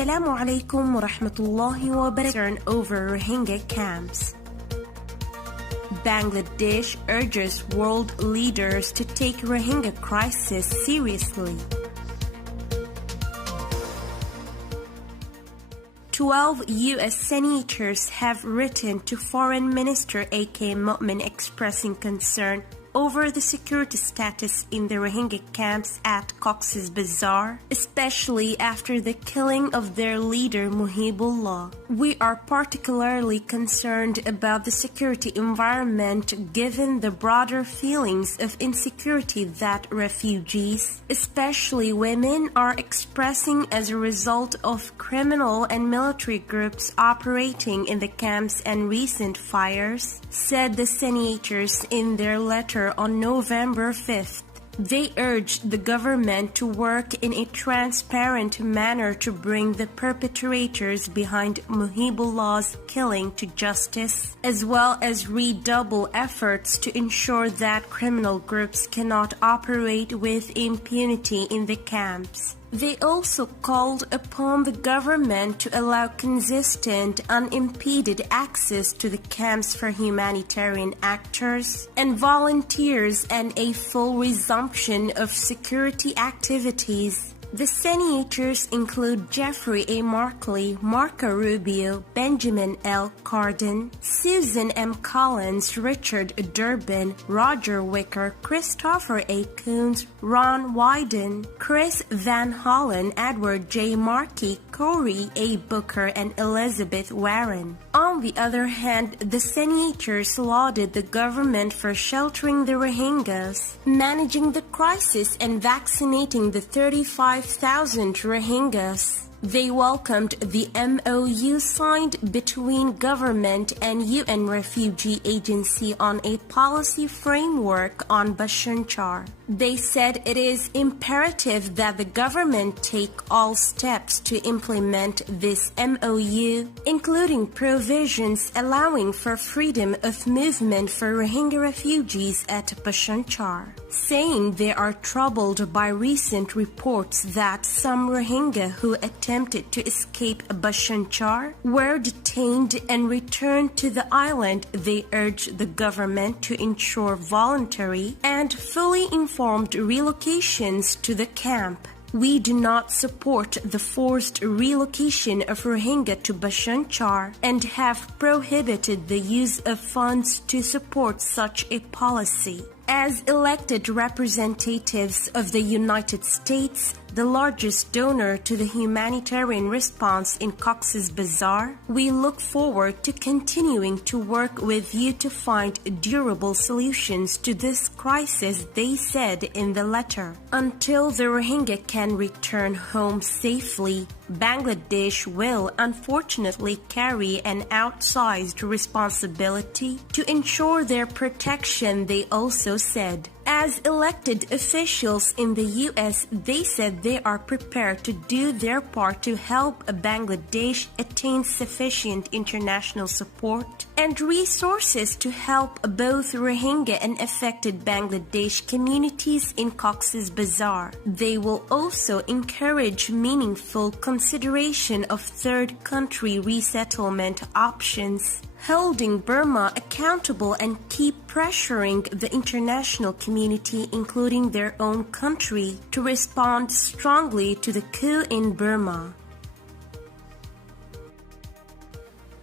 Assalamu alaikum wa rahmatullahi wa barakatuh. Over Rohingya camps. Bangladesh urges world leaders to take Rohingya crisis seriously. 12 U.S. senators have written to Foreign Minister A.K. Momen expressing concern over the security status in the Rohingya camps at Cox's Bazar, especially after the killing of their leader Muhibullah. We are particularly concerned about the security environment given the broader feelings of insecurity that refugees, especially women, are expressing as a result of criminal and military groups operating in the camps and recent fires, said the senators in their letter on November 5th. They urged the government to work in a transparent manner to bring the perpetrators behind Muhibullah's killing to justice, as well as redouble efforts to ensure that criminal groups cannot operate with impunity in the camps. They also called upon the government to allow consistent, unimpeded access to the camps for humanitarian actors and volunteers and a full resumption of security activities. The senators include Jeffrey A. Markley, Marco Rubio, Benjamin L. Cardin, Susan M. Collins, Richard Durbin, Roger Wicker, Christopher A. Coons, Ron Wyden, Chris Van Hollen, Edward J. Markey, Cory A. Booker, and Elizabeth Warren. On the other hand, the senators lauded the government for sheltering the Rohingyas, managing the crisis, and vaccinating the 35,000 Rohingyas. They welcomed the MOU signed between government and UN Refugee Agency on a policy framework on Bashar Char. They said it is imperative that the government take all steps to implement this MOU, including provisions allowing for freedom of movement for Rohingya refugees at Bashar Char, saying they are troubled by recent reports that some Rohingya who attempted to escape Bashar Char were detained and returned to the island. They urged the government to ensure voluntary and fully informed relocations to the camp. We do not support the forced relocation of Rohingya to Bashar Char and have prohibited the use of funds to support such a policy. As elected representatives of the United States, the largest donor to the humanitarian response in Cox's Bazar, we look forward to continuing to work with you to find durable solutions to this crisis, they said in the letter. Until the Rohingya can return home safely, Bangladesh will unfortunately carry an outsized responsibility to ensure their protection, they also said. As elected officials in the U.S., they said they are prepared to do their part to help Bangladesh attain sufficient international support and resources to help both Rohingya and affected Bangladesh communities in Cox's Bazar. They will also encourage meaningful consideration of third country resettlement options, holding Burma accountable and keep pressuring the international community, including their own country, to respond strongly to the coup in Burma.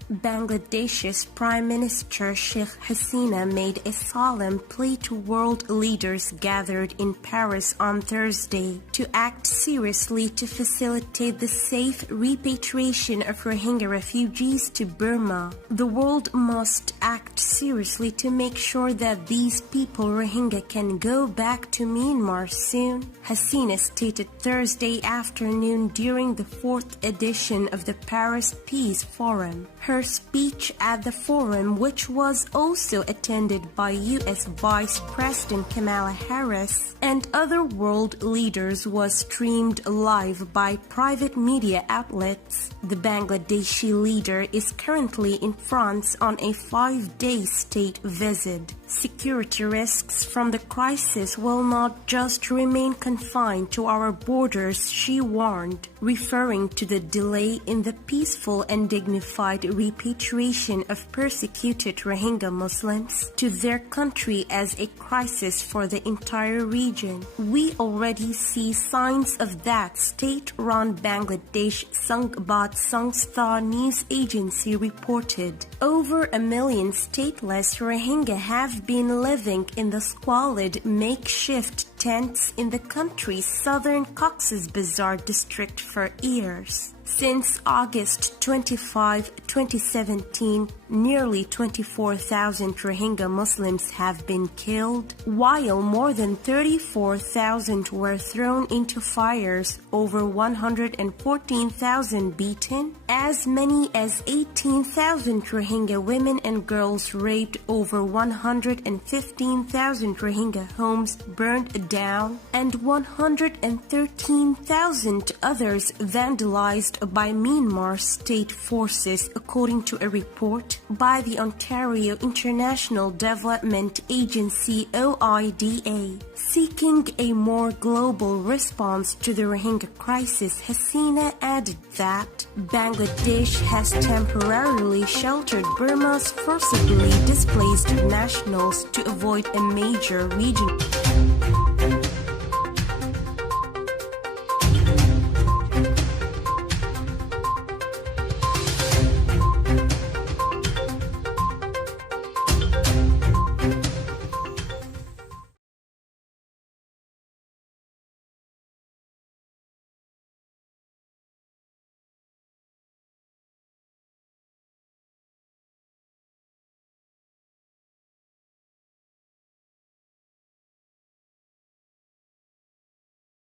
Bangladesh's Prime Minister Sheikh Hasina made a solemn plea to world leaders gathered in Paris on Thursday to act seriously to facilitate the safe repatriation of Rohingya refugees to Burma. The world must act seriously to make sure that these people Rohingya can go back to Myanmar soon, Hasina stated Thursday afternoon during the 4th edition of the Paris Peace Forum. Her her speech at the forum, which was also attended by U.S. Vice President Kamala Harris and other world leaders, was streamed live by private media outlets. The Bangladeshi leader is currently in France on a 5-day state visit. Security risks from the crisis will not just remain confined to our borders, she warned, referring to the delay in the peaceful and dignified repatriation of persecuted Rohingya Muslims to their country as a crisis for the entire region. We already see signs of that, state-run Bangladesh Sangbad Sangstha news agency reported. Over 1 million stateless Rohingya have been living in the squalid makeshift tents in the country's southern Cox's Bazar district for years. Since August 25, 2017, nearly 24,000 Rohingya Muslims have been killed, while more than 34,000 were thrown into fires, over 114,000 beaten, as many as 18,000 Rohingya women and girls raped, over 115,000 Rohingya homes burned down, and 113,000 others vandalized by Myanmar state forces, according to a report by the Ontario International Development Agency (OIDA). Seeking a more global response to the Rohingya crisis, Hasina added that Bangladesh has temporarily sheltered Burma's forcibly displaced nationals to avoid a major regional